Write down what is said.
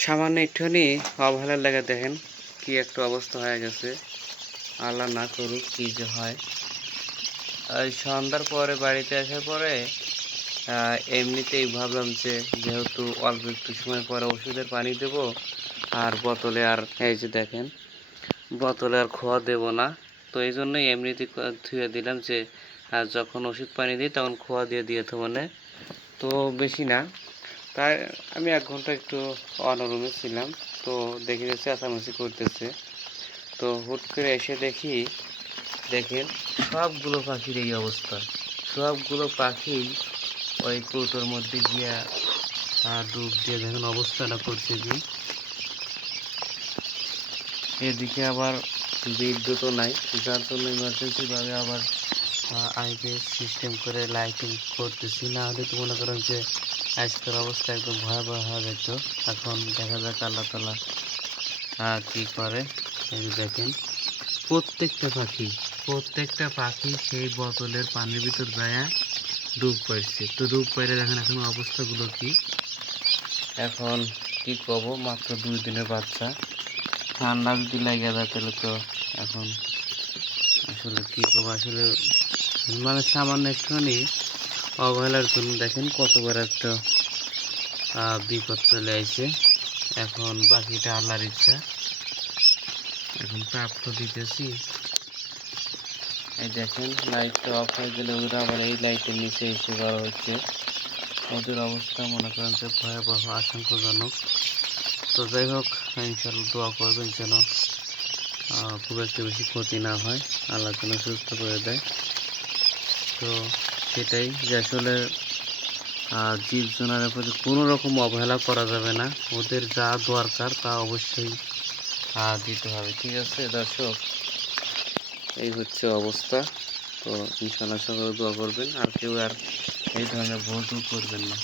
সামান্য একটুখানি অবহেলার লেগে দেখেন কি একটা অবস্থা হয়ে গেছে। আল্লাহ না করুক কি যে হয়। আর সন্ধ্যার পরে বাড়িতে আসার পরে এমনিতেই ভাবলাম যে যেহেতু অল্প একটু সময় পরে ওষুধের পানি দেব আর বোতলে আর, এই যে দেখেন, বোতলে আর খোয়া দেব না। তো এই জন্যই এমনিতে ধুয়ে দিলাম যে, আর যখন ওষুধ পানি দিই তখন খোয়া দিয়ে দিয়ে তো মানে। তো বেশি না। তাই আমি এক ঘণ্টা একটু অনরুমে ছিলাম, তো দেখে যে চেঁচামেচি করতেছে। তো হুট করে এসে দেখি, দেখেন সবগুলো পাখির এই অবস্থা। সবগুলো পাখি ওই কৌটোর মধ্যে গিয়া ডুব দিয়ে দেখেন অবস্থাটা করছে কি। এদিকে আবার বিদ্যুৎও নাই, যার জন্য ইমার্জেন্সি ভাবে আবার আইপিএস সিস্টেম করে লাইটিং করতেছি। না হলে তো মনে করেন যে আজকের অবস্থা একদম ভয়াবহ হয়ে যেত এখন দেখা যাক আল্লাহ তালা কি করে? দেখেন, প্রত্যেকটা পাখি প্রত্যেকটা পাখি সেই বোতলের পানির ভিতর যায় ডুব পাইছে তো ডুব পাইলে দেখেন এখন অবস্থাগুলো কি? এখন কি কব মাত্র দুই দিনের বাচ্চা। ঠান্ডা যদি লাগে যায় তাহলে তো এখন আসলে কি করব? আসলে মানে সামান্য একটুখানি অবহেলার জন্য দেখেন কত বড় একটা বিপদ চলে আইছে এখন বাকিটা আল্লাহর ইচ্ছা। এখন তাপ তো দিতেছি। এই দেখেন লাইটটা অফ হয়ে গেলে ওরা আবার এই লাইটের নিচে এসে বড় হচ্ছে। ওদের অবস্থা মনে করেন যে ভয়াবহ, আশঙ্কাজনক। তো যাই হোক ইনশাল্লাহ দোয়া করবেন যেন খুব একটা বেশি ক্ষতি না হয়। আল্লাহ যেন সুস্থ করে দেয়। তো সেটাই যে আসলে জীব জোনারের প্রতি কোনো রকম অবহেলা করা যাবে না। ওদের যা দরকার তা অবশ্যই দিতে হবে, ঠিক আছে? দর্শক, এই হচ্ছে অবস্থা। তো ইনশাল্লাহ সকলে দোয়া করবেন, আর কেউ আর এই ধরনের ভুল করবেন না।